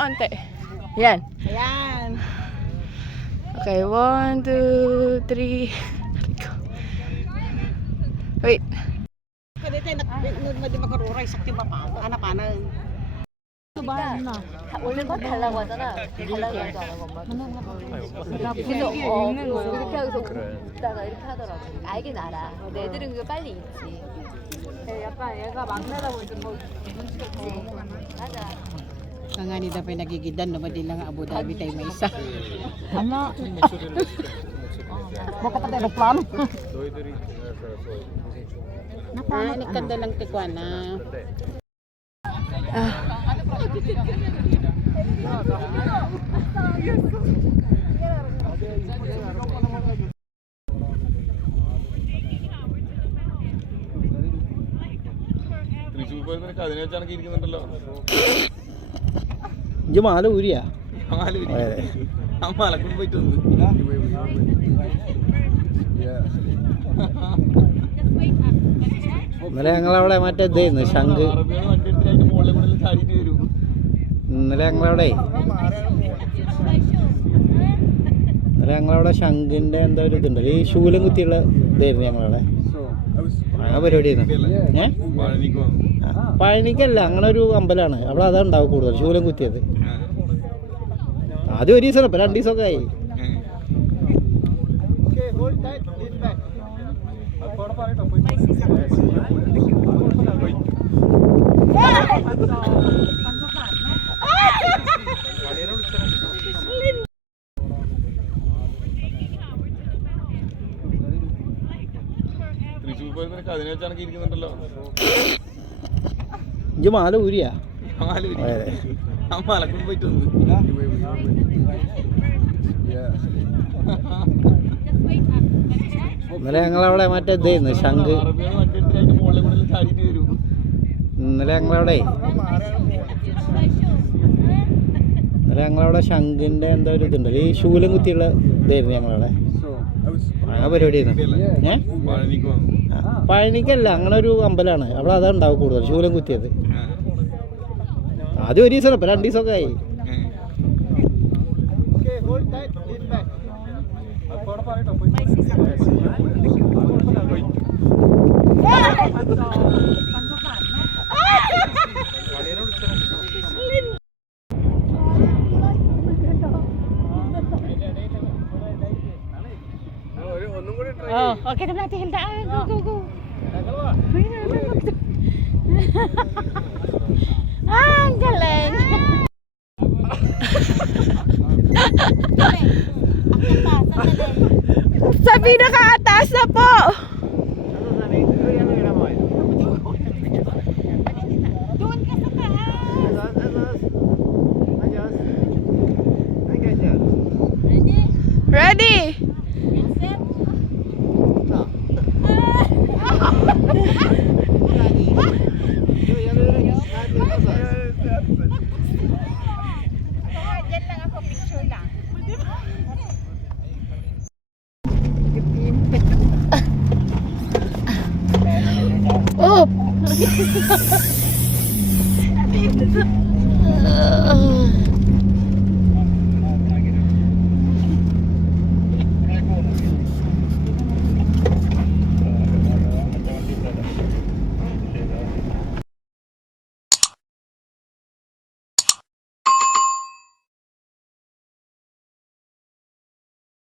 onte. Yan. Ayan. Okay, 1, 2, 3. Wait. Kasi tayo nagmadi makaruray sakti ba pa? Ana-panan. 원래 막 달라고 하잖아. 달라고 하지 않은 것만. 그래서 이렇게 하고서 있다가 이렇게 하더라고. 알긴 알아. 애들은 그 빨리 있지. 약간 얘가 막내다 보니까 더 눈치가 있지. 맞아. Kangani daw pa nagigidan, naman din lang Abu Dhabi tayo may isa. Ano? Baka pa tayo plano. Napano ni kada lang tikwana. ഇജ്ജ് മാല ഊരിയാ മലക്കും പോയിട്ടൊന്ന് ഇന്നലെ ഞങ്ങളവിടെ മറ്റേ ഇതായിരുന്നു ശംഖ് ഇന്നലെ ഞങ്ങളവിടെ ശംഖിന്റെ എന്താ ഒരു ഇതുണ്ടല്ലോ ഈ ശൂലം കുത്തിയുള്ള ഇതായിരുന്നു ഞങ്ങളവിടെ ആ പരിപാടിയായിരുന്നു. പഴനിക്കല്ല അങ്ങനെ ഒരു അമ്പലമാണ് അവിടെ അതാ ഉണ്ടാവും കൂടുതൽ ശൂലം കുത്തിയത്. ആദ്യം ഒരു ദിവസം ഇപ്പൊ 2 ദിവസമൊക്കെ ആയി. ഇജ്ജ് മാല ഊരിയാ മലക്കും പോയിട്ടൊന്ന് ഇന്നലെ ഞങ്ങളവിടെ മറ്റേ ഇതായിരുന്നു ശംഖ് ഇന്നലെ ഞങ്ങളവിടെ ശംഖിന്റെ എന്താ ഒരു ഇതുണ്ടല്ലോ ഈ ശൂലം കുത്തിയുള്ള ഇതായിരുന്നു ഞങ്ങളവിടെ ആ പരിപാടിയായിരുന്നു. പഴനിക്കല്ല അങ്ങനെ ഒരു അമ്പലമാണ് അവിടെ അതാ ഉണ്ടാവും കൂടുതൽ ശൂലം കുത്തിയത്. ആദ്യം ഒരു ദിവസം ഇപ്പൊ 2 ദിവസമൊക്കെ ആയി. Oh, okay na natin hildaan. Go, go, go. Ang galing. Sa pinakaatas na po. Doon ka sa taas. Ready? Oh!